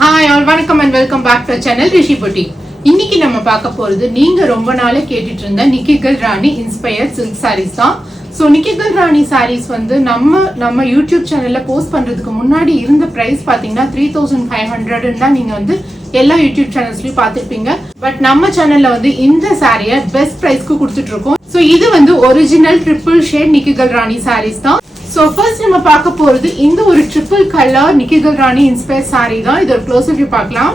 Hi all, வணக்கம் and welcome back to channel Rishi boutique. இன்னைக்கு நம்ம பார்க்க போறது நீங்க ரொம்ப நாளே கேட்டுட்டு இருந்த நிக்கிகல்ராணி இன்ஸ்பயர்ட் சில்க் சாரீஸ் தான். ஸோ நிக்கிகல்ராணி சாரீஸ் வந்து நம்ம யூடியூப் சேனல்ல போஸ்ட் பண்றதுக்கு முன்னாடி இருந்த பிரைஸ் பார்த்தீங்கன்னா 3500 தான் நீங்க வந்து எல்லா யூடியூப் சேனல்ஸ்லயும் பார்த்துருப்பீங்க. பட் நம்ம சேனல்ல வந்து இந்த சாரியை பெஸ்ட் பிரைஸ்க்கு கொடுத்துட்டு இருக்கோம். ஸோ இது வந்து ஒரிஜினல் ட்ரிபிள் ஷேட் நிக்கிகல்ராணி சாரீஸ் தான். ஸோ ஃபர்ஸ்ட் நம்ம பார்க்க போகிறது இந்த ஒரு ட்ரிபிள் கலர் நிக்கிகல்ராணி இன்ஸ்பயர் சாரீ தான். இது ஒரு க்ளோஸ் வியூ பார்க்கலாம்.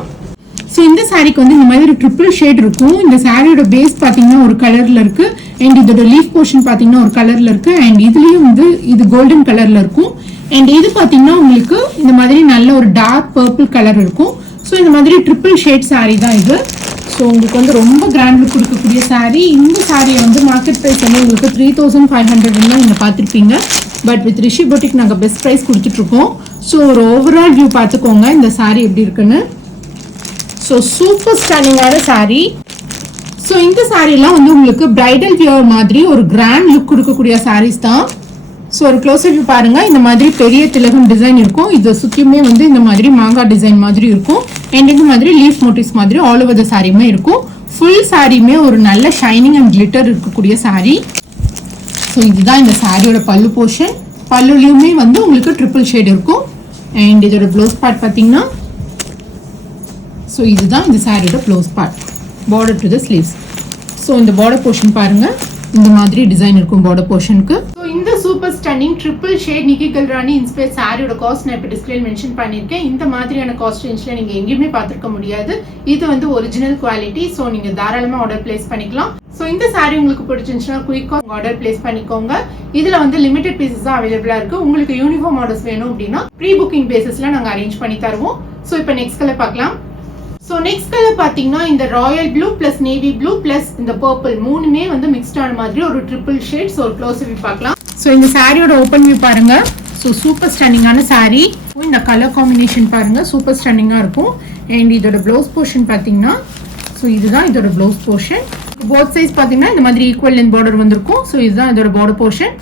ஸோ இந்த சாரீக்கு வந்து இந்த மாதிரி ஒரு ட்ரிபிள் ஷேட் இருக்கும். இந்த சாரியோட பேஸ் பார்த்தீங்கன்னா ஒரு கலர்ல இருக்கு அண்ட் இதோட லீஃப் போர்ஷன் பார்த்தீங்கன்னா ஒரு கலர்ல இருக்கு அண்ட் இதுலயும் வந்து இது கோல்டன் கலர்ல இருக்கும் அண்ட் இது பார்த்தீங்கன்னா உங்களுக்கு இந்த மாதிரி நல்ல ஒரு டார்க் பர்பிள் கலர் இருக்கும். ஸோ இந்த மாதிரி ட்ரிபிள் ஷேட் சாரீ தான் இது. ஸோ உங்களுக்கு வந்து ரொம்ப கிராண்ட் லுக் கொடுக்கக்கூடிய சாரீ. இந்த சாரியை வந்து மார்க்கெட் ப்ரைஸ் வந்து உங்களுக்கு 3500 நீங்கள் பார்த்துருப்பீங்க. பட் வித் ரிஷி பொட்டிக் நாங்கள் பெஸ்ட் ப்ரைஸ் கொடுத்துட்ருக்கோம். ஸோ ஒரு ஓவரால் வியூ பார்த்துக்கோங்க இந்த சாரீ எப்படி இருக்குன்னு. ஸோ சூப்பர் ஸ்டன்னிங்கான சாரீ. ஸோ இந்த சாரீலாம் வந்து உங்களுக்கு பிரைடல் வியர் மாதிரி ஒரு கிராண்ட் லுக் கொடுக்கக்கூடிய சாரீஸ் தான். ஸோ ஒரு க்ளோஸ் வியூ பாருங்க. இந்த மாதிரி பெரிய திலகம் டிசைன் இருக்கும். இது சுற்றியுமே வந்து இந்த மாதிரி மாங்காய் டிசைன் மாதிரி இருக்கும் அண்ட் இந்த மாதிரி லீஃப் மோட்டிவ்ஸ் மாதிரி ஆல் ஓவர் த சாரியுமே இருக்கும். ஃபுல் சாரியுமே ஒரு நல்ல ஷைனிங் அண்ட் கிளிட்டர் இருக்கக்கூடிய சாரீ. ஸோ இதுதான் இந்த சாரியோட பல்லு போர்ஷன். பல்லுலையுமே வந்து உங்களுக்கு ட்ரிபிள் ஷேட் இருக்கும் அண்ட் இதோட ப்ளவுஸ் பார்ட் பார்த்தீங்கன்னா ஸோ இதுதான் இந்த சாரியோட blouse part, border to the sleeves. So இந்த பார்டர் போர்ஷன் பாருங்க, இந்த மாதிரி டிசைன் இருக்கும் பார்டர் போர்ஷனுக்கு. ஸோ இந்த super stunning triple shade நிக்கிகல்ராணி inspire சாரியோட காஸ்ட் நான் இப்போ டிஸ்பிளேல மென்ஷன் பண்ணியிருக்கேன். இந்த மாதிரியான காஸ்ட் ரேஞ்சில் நீங்கள் எங்கேயுமே பார்த்துருக்க முடியாது. இது வந்து ஒரிஜினல் குவாலிட்டி. ஸோ நீங்கள் தாராளமாக ஆர்டர் பிளேஸ் பண்ணிக்கலாம். ஸோ இந்த சாரி உங்களுக்கு பிடிச்சிருந்துச்சுன்னா குயிக்காக ஆர்டர் பிளேஸ் பண்ணிக்கோங்க. இதில் வந்து லிமிடெட் பீசஸ் தான் அவைலபிளாக இருக்குது. உங்களுக்கு யூனிஃபார்ம் ஆர்டர்ஸ் வேணும் அப்படின்னா ப்ரீ புக்கிங் பேசிஸில் நாங்கள் அரேஞ்ச் பண்ணி தருவோம். ஸோ இப்போ நெக்ஸ்ட் கலர் பார்க்கலாம். ஸோ நெக்ஸ்ட் கலர் பார்த்தீங்கன்னா இந்த royal blue plus navy blue plus இந்த பர்பிள் மூணுமே வந்து மிக்ஸ்ட் ஆன மாதிரி ஒரு ட்ரிபிள் ஷேட். ஸோ ஒரு க்ளோஸ் வியூ பார்க்கலாம். ஸோ இந்த சாரியோட ஓப்பன் வியூ பாருங்க. ஸோ சூப்பர் ஸ்டன்னிங்கான சாரீ. இந்த கலர் காம்பினேஷன் பாருங்க, சூப்பர் ஸ்டன்னிங்காக இருக்கும். அண்ட் இதோட ப்ளவுஸ் போர்ஷன் பார்த்தீங்கன்னா ஸோ இதுதான் இதோட ப்ளவுஸ் போர்ஷன். போத் சைஸ் பார்த்தீங்கன்னா இந்த மாதிரி ஈக்குவல் லென்த் பார்டர் வந்திருக்கும். ஸோ இதுதான் இதோட பார்டர் போர்ஷன்.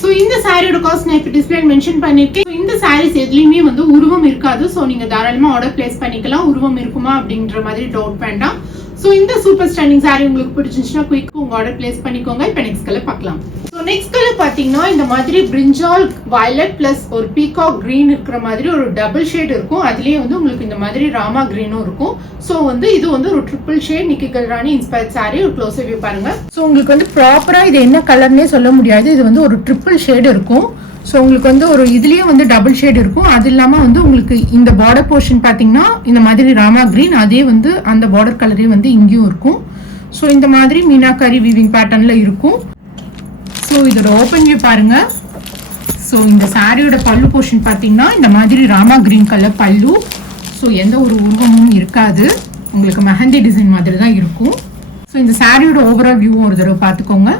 ஸோ இந்த சாரியோட காஸ்ட் நான் இப்போ டிஸ்பிளே மென்ஷன் பண்ணியிருக்கேன். இந்த சாரீஸ் எதுலையுமே வந்து உருவம் இருக்காது. ஸோ நீங்கள் தாராளமாக ஆர்டர் பிளேஸ் பண்ணிக்கலாம். உருவம் இருக்குமா அப்படின்ற மாதிரி டவுட் வேண்டாம். ஸோ இந்த சூப்பர் ஸ்டன்னிங் சாரி உங்களுக்கு பிடிச்சிருந்துச்சுன்னா குயிக் உங்க ஆர்டர் பிளேஸ் பண்ணிக்கோங்க. இப்போ நெக்ஸ்ட் கலர் பார்க்கலாம். ஸோ நெக்ஸ்ட் கலர் பார்த்தீங்கன்னா இந்த மாதிரி பிரிஞ்சால் வயலட் பிளஸ் ஒரு பீகாக் கிரீன் இருக்கிற மாதிரி ஒரு டபுள் ஷேட் இருக்கும். அதுலேயே வந்து உங்களுக்கு இந்த மாதிரி ராமா கிரீனும் இருக்கும். ஸோ வந்து இது வந்து ஒரு ட்ரிபிள் ஷேட் நிக்கிகல்ராணி இன்ஸ்பயர்ட் சாரி. ஒரு க்ளோஸ் வியூ பாருங்க. ஸோ உங்களுக்கு வந்து ப்ராப்பரா இது என்ன கலர்னே சொல்ல முடியாது. இது வந்து ஒரு ட்ரிபிள் ஷேட் இருக்கும். ஸோ உங்களுக்கு வந்து ஒரு இதுலேயும் வந்து டபுள் ஷேட் இருக்கும். அது இல்லாமல் வந்து உங்களுக்கு இந்த பார்டர் போர்ஷன் பார்த்தீங்கன்னா இந்த மாதிரி ராமா கிரீன், அதே வந்து அந்த பார்டர் கலரே வந்து இங்கேயும் இருக்கும். ஸோ இந்த மாதிரி மீனாக்காரி வீவிங் பேட்டர்ன்ல இருக்கும். ஸோ இதோட ஓப்பன் வியூ பாருங்க. ஸோ இந்த சாரியோட பல்லு போர்ஷன் பார்த்தீங்கன்னா இந்த மாதிரி ராமா கிரீன் கலர் பல்லு. ஸோ எந்த ஒரு உருவமும் இருக்காது, உங்களுக்கு மெஹந்தி டிசைன் மாதிரி தான் இருக்கும். ஸோ இந்த சாரியோட ஓவரால் வியூவும் ஒரு தடவை பார்த்துக்கோங்க.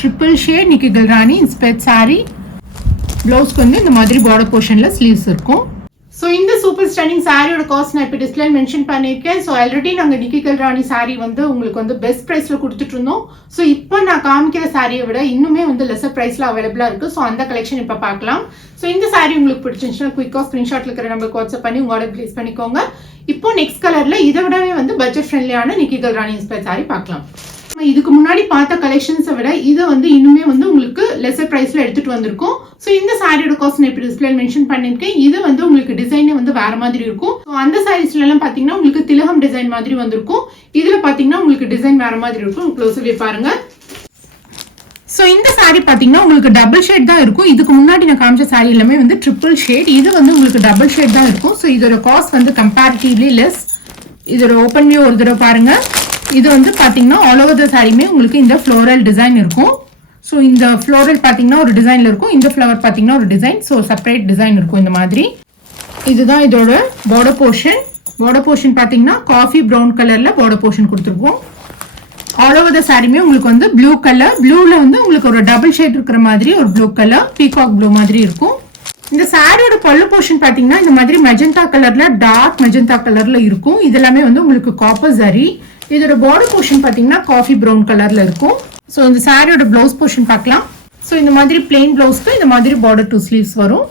Triple shade நிக்கிகல்ராணி inspired sorry. ப்ளவுஸ்க்கு வந்து இந்த மாதிரி பார்டர் போர்ஷன்ல ஸ்லீவ்ஸ் இருக்கும். ஸோ இந்த சூப்பர் ஸ்டன்னிங் சாரியோட காஸ்ட் நான் இப்போ டிஸ்பிளே மென்ஷன் பண்ணியிருக்கேன். ஸோ ஆல்ரெடி நாங்கள் நிக்கிகல்ராணி சாரி வந்து உங்களுக்கு வந்து பெஸ்ட் ப்ரைஸில் கொடுத்துட்டு இருந்தோம். ஸோ இப்போ நான் காமிக்கிற சாரியை விட இன்னுமே வந்து லெசர் ப்ரைஸில் அவைலபிளாக இருக்குது. ஸோ அந்த கலெக்ஷன் இப்போ பார்க்கலாம். ஸோ இந்த சாரி உங்களுக்கு பிடிச்சிருந்துச்சுன்னா குயிக்காக ஸ்க்ரீன்ஷாட்டில் இருக்கிற நம்பருக்கு வாட்ஸ்அப் பண்ணி உங்கள் ஆர்டர் பிளேஸ் பண்ணிக்கோங்க. இப்போ நெக்ஸ்ட் கலரில் இதை விடவே வந்து பட்ஜெட் ஃப்ரெண்ட்லியான நிக்கிகல்ராணி இன்ஸ்பயர்ட் சாரி பார்க்கலாம். இதுக்கு முன்னாடி பார்த்த கலெக்ஷன்ஸை விட இதை வந்து இன்னுமே வந்து உங்களுக்கு லெசர் பிரைஸ்ல எடுத்துட்டு வந்திருக்கும். ஸோ இந்த சாரியோட காஸ்ட் நான் இப்போ டிஸ்பிளே மென்ஷன் பண்ணிருக்கேன். இது வந்து உங்களுக்கு டிசைனே வந்து வேற மாதிரி இருக்கும். ஸோ அந்த சாரீஸ்ல எல்லாம் பாத்தீங்கன்னா உங்களுக்கு திலகம் டிசைன் மாதிரி வந்திருக்கும். இதுல பாத்தீங்கன்னா உங்களுக்கு டிசைன் வேற மாதிரி இருக்கும். க்ளோஸ்லயே பாருங்க. ஸோ இந்த சாரி பாத்தீங்கன்னா உங்களுக்கு டபுள் ஷேட் தான் இருக்கும். இதுக்கு முன்னாடி நான் காமிச்ச சாரி எல்லாமே வந்து ட்ரிபிள் ஷேட். இது வந்து உங்களுக்கு டபுள் ஷேட் தான் இருக்கும். ஸோ இதோட காஸ்ட் வந்து கம்பேரிட்டிவ்லி லெஸ். இதோட ஓப்பன் வியூ ஒரு தடவை பாருங்க. இது வந்து பார்த்தீங்கன்னா ஆல் ஓவர் த சாரியுமே உங்களுக்கு இந்த ஃப்ளோரல் டிசைன் இருக்கும். ஸோ இந்த ஃப்ளோரல் பார்த்தீங்கன்னா ஒரு டிசைனில் இருக்கும். இந்த ஃப்ளவர் பார்த்தீங்கன்னா ஒரு டிசைன். ஸோ செப்பரேட் டிசைன் இருக்கும் இந்த மாதிரி. இதுதான் இதோட பார்டர் போர்ஷன். பார்டர் போர்ஷன் பார்த்தீங்கன்னா காஃபி ப்ரௌன் கலரில் பார்டர் போர்ஷன் கொடுத்துருப்போம். ஆல் ஓவர் த சாரியுமே உங்களுக்கு வந்து ப்ளூ கலர். ப்ளூவில் வந்து உங்களுக்கு ஒரு டபுள் ஷேட் இருக்கிற மாதிரி ஒரு ப்ளூ கலர், பீகாக் ப்ளூ மாதிரி இருக்கும். இந்த சாரியோட பல்லு போர்ஷன் பார்த்தீங்கன்னா இந்த மாதிரி மெஜந்தா கலரில், டார்க் மெஜந்தா கலரில் இருக்கும். இது எல்லாமே வந்து உங்களுக்கு காப்பர் சரி. இதோட பார்டர் போர்ஷன் பார்த்தீங்கன்னா காஃபி ப்ரௌன் கலர்ல இருக்கும். ஸோ இந்த சாரியோட ப்ளவுஸ் போர்ஷன் பார்க்கலாம். ஸோ இந்த மாதிரி பிளெயின் ப்ளவுஸ்க்கு இந்த மாதிரி பார்டர் 2 ஸ்லீவ்ஸ் வரும்.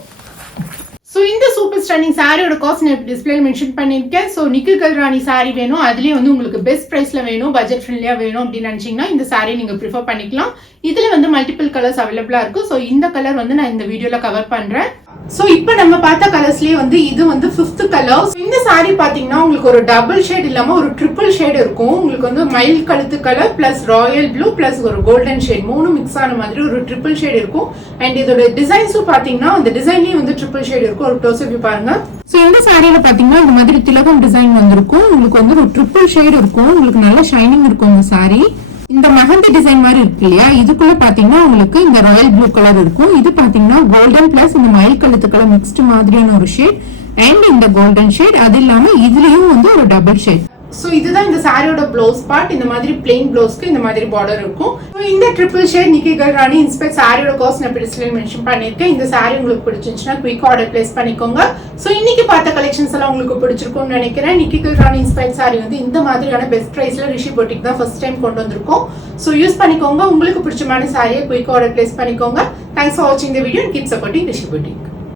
ஸோ இந்த சூப்பர் ஸ்டன்னிங் சாரியோட காஸ்ட் நான் டிஸ்பிளே மென்ஷன் பண்ணியிருக்கேன். ஸோ நிக்கிகல்ராணி சாரி வேணும், அதுலேயே வந்து உங்களுக்கு பெஸ்ட் ப்ரைஸில் வேணும், பட்ஜெட் ஃப்ரெண்ட்லியாக வேணும் அப்படின்னு நினச்சிங்கன்னா இந்த சாரி நீங்கள் ப்ரிஃபர் பண்ணிக்கலாம். இதில் வந்து மல்டிபிள் கலர்ஸ் அவைலபிளாக இருக்கும். ஸோ இந்த கலர் வந்து நான் இந்த வீடியோவில் கவர் பண்ணுறேன். ஸோ இப்போ நம்ம பார்த்த கலர்ஸ்லேயே வந்து இது வந்து 5th கலர். இந்த சாரி பார்த்தீங்கன்னா உங்களுக்கு ஒரு டபுள் ஷேட் இல்லாமல் ஒரு ட்ரிபிள் ஷேட் இருக்கும். உங்களுக்கு வந்து மயில் கழுத்து colour plus Royal blue plus ஒரு கோல்டன் ஷேட் 3 மிக்ஸ் ஆன மாதிரி ஒரு ட்ரிபிள் ஷேட் இருக்கும். அண்ட் இதோட டிசைன்ஸும் பார்த்தீங்கன்னா அந்த டிசைன்லேயும் வந்து ட்ரிபிள் ஷேட் இருக்கும். ஒரு க்ளோஸ் வியூ பாருங்க. ஸோ இந்த சாரியில பார்த்தீங்கன்னா இந்த மாதிரி திலகம் டிசைன் வந்திருக்கும். உங்களுக்கு வந்து ஒரு ட்ரிபிள் ஷேட் இருக்கும். உங்களுக்கு நல்ல ஷைனிங் இருக்கும் இந்த சாரி. இந்த மெஹந்தி டிசைன் மாதிரி இருக்கு இல்லையா, இதுக்குள்ள பாத்தீங்கன்னா உங்களுக்கு இந்த ராயல் ப்ளூ கலர் இருக்கும். இது பாத்தீங்கன்னா கோல்டன் பிளஸ் இந்த மயில் கழுத்து கலர் மிக்ஸ்டு மாதிரியான ஒரு ஷேட் அண்ட் இந்த கோல்டன் ஷேட். அது இல்லாம இதுலயும் வந்து ஒரு டபுள் ஷேட். ஸோ இதுதான் இந்த சாரியோட ப்ளவுஸ் பார்ட். இந்த மாதிரி பிளெயின் ப்ளவுஸ்க்கு இந்த மாதிரி பார்டர் இருக்கும். ஸோ இந்த ட்ரிபிள் ஷேட் நிக்கிகல்ராணி இன்ஸ்பயர் சாரியோட காஸ்ட் நான் டிஸ்பிளே மென்ஷன் பண்ணியிருக்கேன். இந்த சாரி உங்களுக்கு பிடிச்சிருந்துச்சுன்னா குயிக் ஆர்டர் பிளேஸ் பண்ணிக்கோங்க. ஸோ இன்னைக்கு பார்த்த கலெக்ஷன்ஸ் எல்லாம் உங்களுக்கு பிடிச்சிருக்கும்னு நினைக்கிறேன். நிக்கிகல்ராணி இன்ஸ்பயர் சாரி வந்து இந்த மாதிரியான பெஸ்ட் ப்ரைஸ்ல ரிஷி பொட்டிக் தான் ஃபர்ஸ்ட் டைம் கொண்டு வந்திருக்கோம். ஸோ யூஸ் பண்ணிக்கோங்க. உங்களுக்கு பிடிச்சமான சாரியை குயிக் ஆர்டர் பிளேஸ் பண்ணிக்கோங்க. தேங்க்ஸ் ஃபார் வாட்சிங் the video and keep supporting Rishi boutique.